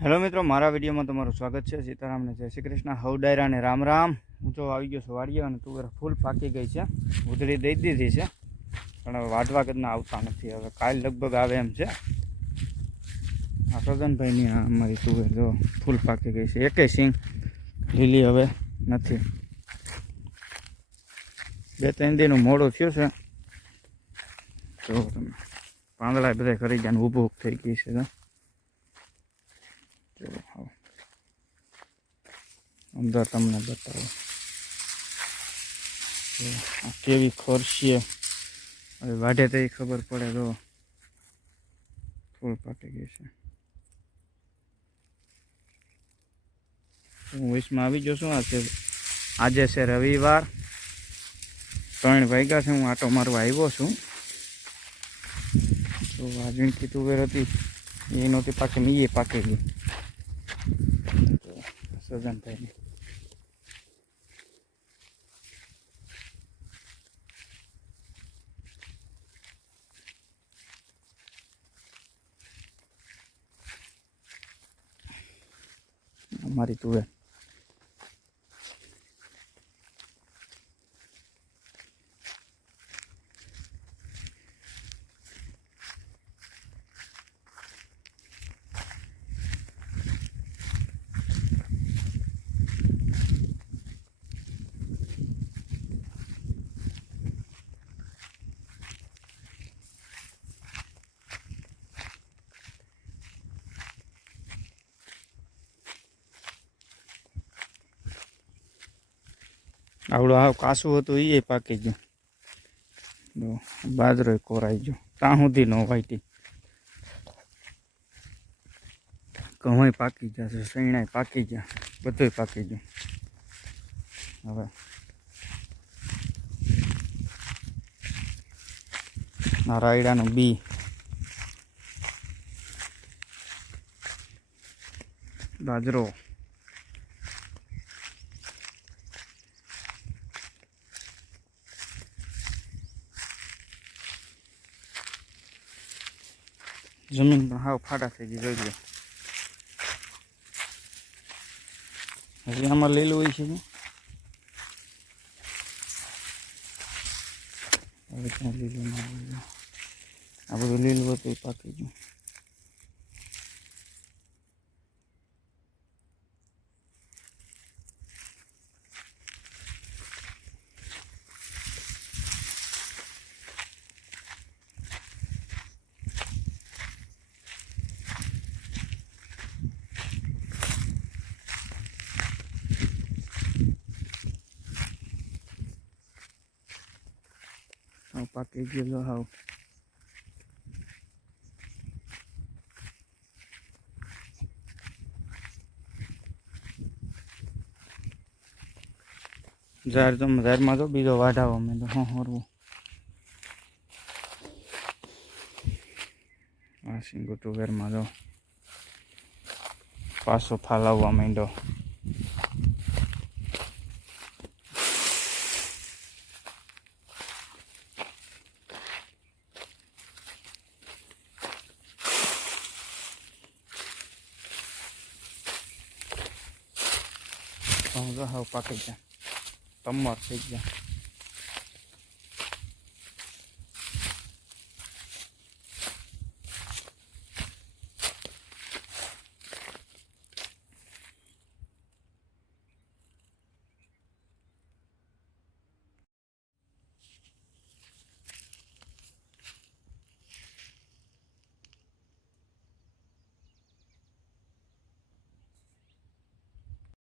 Hello મિત્રો, મારા વિડીયોમાં તમારું સ્વાગત છે. સીતારામને જય શ્રી કૃષ્ણ. હવ ડાયરા અને રામ રામ. હું જો આવી ગયો છું વાડીએ અને તુવેર ફૂલ પાકી ગઈ છે. ઉધડી દઈ દીધી છે. પણ હવે વાઢવા કદના આવતા નથી. હવે કાલ લગભગ આવે એમ છે. આ સગનભાઈની અમારી તુવેર જો ફૂલ પાકી ગઈ છે. એકે સિંગ લીલી હવે નથી. બે ત્રણ દીનું મોડું થયું છે. તો તમે પાંદડા બધા કરી ગયા ઊભું થઈ ગઈ છે તો જો હવે અંદર તમને બતાવો આ કેવી ખોરશીએ હવે વાઢે તો ખબર પડે તો ફૂલ પાકી ગઈ છે હું વીસમાં આવી ગયો છું આજે આજે છે રવિવાર ત્રણ વાગ્યા છે હું આટો મારવા આવ્યો છું તો આ ઝીણકી તુવેર હતી એ નહોતી પાકી ને એ પાકી ગઈ સજનભાઈને અમારી તુવેર આવડો આ કાસું હતું એ પાકી ગયું. બાજરો કોરાઈ ગયો. ત્યાં સુધી નો વાઈટી ઘઉં પાકી ગયા છે, શેણાય પાકી ગયા. બધુંય પાકી ગયું. હવે. આ રાયડાનું બી. બાજરો. જમીન પણ હાવ ફાટા થઈ ગઈ, જોઈ હજી આમાં લીલું હોય છે હવે ત્યાં લીલું આ બધું લીલું હતું પાકી ગયું. હાવ પાકી ગયેલો હાવ ઝાડ તો ઝાડમાં તો બીજો વાઢાવો મેં તો હું હરવું આ સિંગો તો વેરમાં તો પાછો ફાલાવવા માંડ્યો ઘઉં તો હાવ પાકી ગયા. તમર થઈ ગયા.